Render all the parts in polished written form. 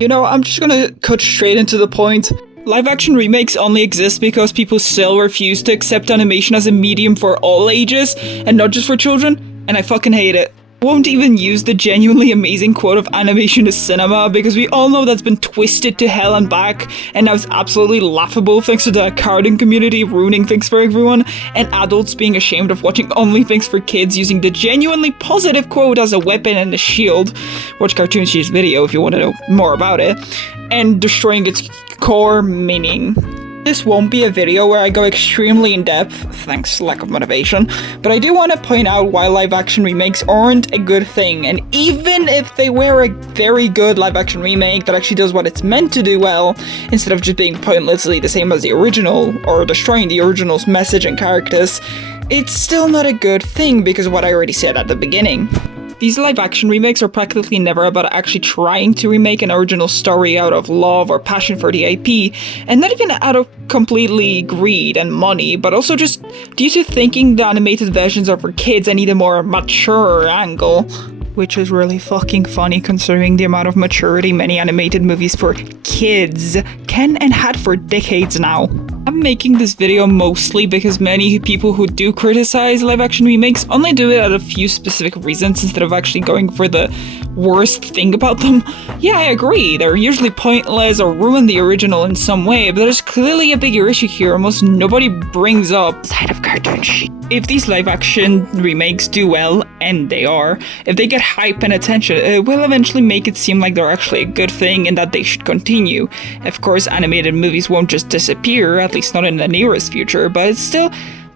You know, I'm just gonna cut straight into the point. Live-action remakes only exist because people still refuse to accept animation as a medium for all ages, and not just for children, and I fucking hate it. I won't even use the genuinely amazing quote of animation is cinema, because we all know that's been twisted to hell and back, and now it's absolutely laughable thanks to the cartoon community ruining things for everyone, and adults being ashamed of watching only things for kids using the genuinely positive quote as a weapon and a shield. Watch Cartoon She's video if you want to know more about it, and destroying its core meaning. This won't be a video where I go extremely in-depth, thanks lack of motivation, but I do want to point out why live-action remakes aren't a good thing, and even if they were a very good live-action remake that actually does what it's meant to do well, instead of just being pointlessly the same as the original, or destroying the original's message and characters, it's still not a good thing because of what I already said at the beginning. These live-action remakes are practically never about actually trying to remake an original story out of love or passion for the IP, and not even out of completely greed and money, but also just due to thinking the animated versions are for kids and need a more mature angle. Which is really fucking funny considering the amount of maturity many animated movies for kids can and had for decades now. I'm making this video mostly because many people who do criticize live-action remakes only do it out of a few specific reasons instead of actually going for the worst thing about them. Yeah, I agree, they're usually pointless or ruin the original in some way, but there's clearly a bigger issue here almost nobody brings up. Side of Cartoon Sheet. If these live-action remakes do well, and they are, if they get hype and attention, it will eventually make it seem like they're actually a good thing and that they should continue. Of course, animated movies won't just disappear, at least not in the nearest future, but it's still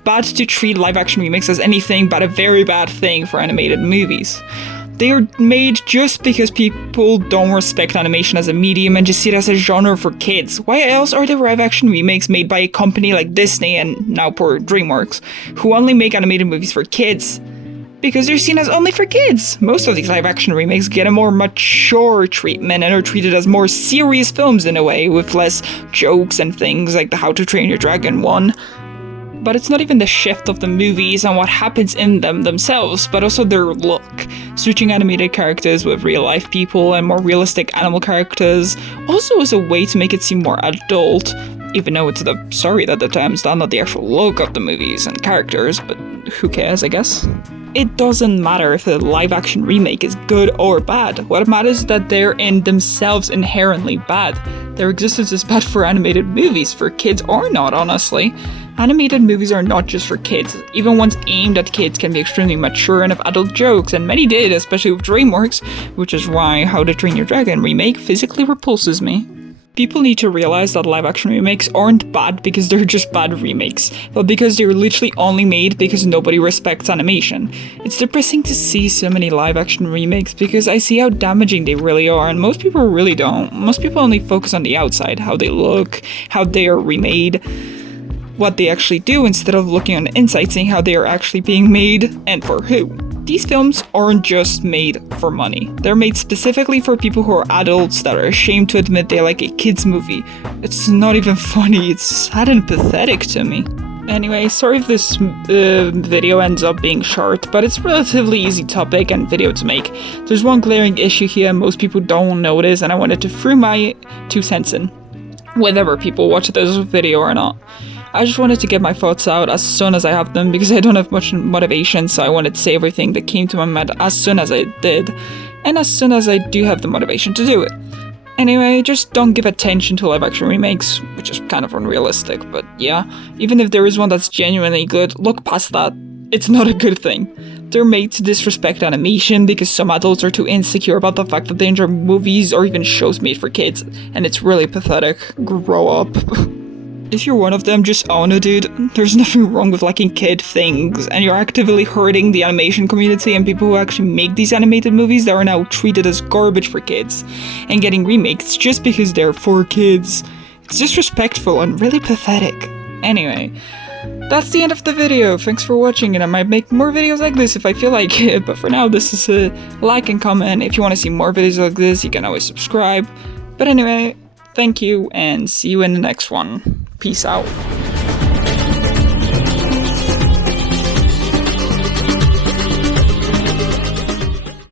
bad to treat live-action remakes as anything but a very bad thing for animated movies. They are made just because people don't respect animation as a medium and just see it as a genre for kids. Why else are there live-action remakes made by a company like Disney and now poor DreamWorks, who only make animated movies for kids? Because they're seen as only for kids. Most of these live-action remakes get a more mature treatment and are treated as more serious films in a way, with less jokes and things like the How to Train Your Dragon one. But it's not even the shift of the movies and what happens in them themselves, but also their look. Switching animated characters with real-life people and more realistic animal characters also is a way to make it seem more adult, even though it's the story that determines that, not the actual look of the movies and characters, but who cares, I guess? It doesn't matter if the live-action remake is good or bad. What matters is that they're in themselves inherently bad. Their existence is bad for animated movies, for kids or not, honestly. Animated movies are not just for kids. Even ones aimed at kids can be extremely mature and have adult jokes, and many did, especially with DreamWorks, which is why How to Train Your Dragon remake physically repulses me. People need to realize that live-action remakes aren't bad because they're just bad remakes, but because they're literally only made because nobody respects animation. It's depressing to see so many live-action remakes because I see how damaging they really are, and most people really don't. Most people only focus on the outside, how they look, how they are remade, what they actually do, instead of looking on the inside, seeing how they are actually being made and for who. These films aren't just made for money. They're made specifically for people who are adults that are ashamed to admit they like a kid's movie. It's not even funny, it's sad and pathetic to me. Anyway, sorry if this video ends up being short, but it's a relatively easy topic and video to make. There's one glaring issue here most people don't notice, and I wanted to throw my 2 cents in, whether people watch this video or not. I just wanted to get my thoughts out as soon as I have them because I don't have much motivation, so I wanted to say everything that came to my mind as soon as I did, and as soon as I do have the motivation to do it. Anyway, just don't give attention to live-action remakes, which is kind of unrealistic, but yeah, even if there is one that's genuinely good, look past that. It's not a good thing. They're made to disrespect animation because some adults are too insecure about the fact that they enjoy movies or even shows made for kids, and it's really pathetic. Grow up. If you're one of them, just own it, dude. There's nothing wrong with liking kid things, and you're actively hurting the animation community and people who actually make these animated movies that are now treated as garbage for kids, and getting remakes just because they're for kids. It's disrespectful and really pathetic. Anyway, that's the end of the video. Thanks for watching, and I might make more videos like this if I feel like it, but for now this is a like and comment. If you want to see more videos like this, you can always subscribe. But anyway, thank you, and see you in the next one. Peace out.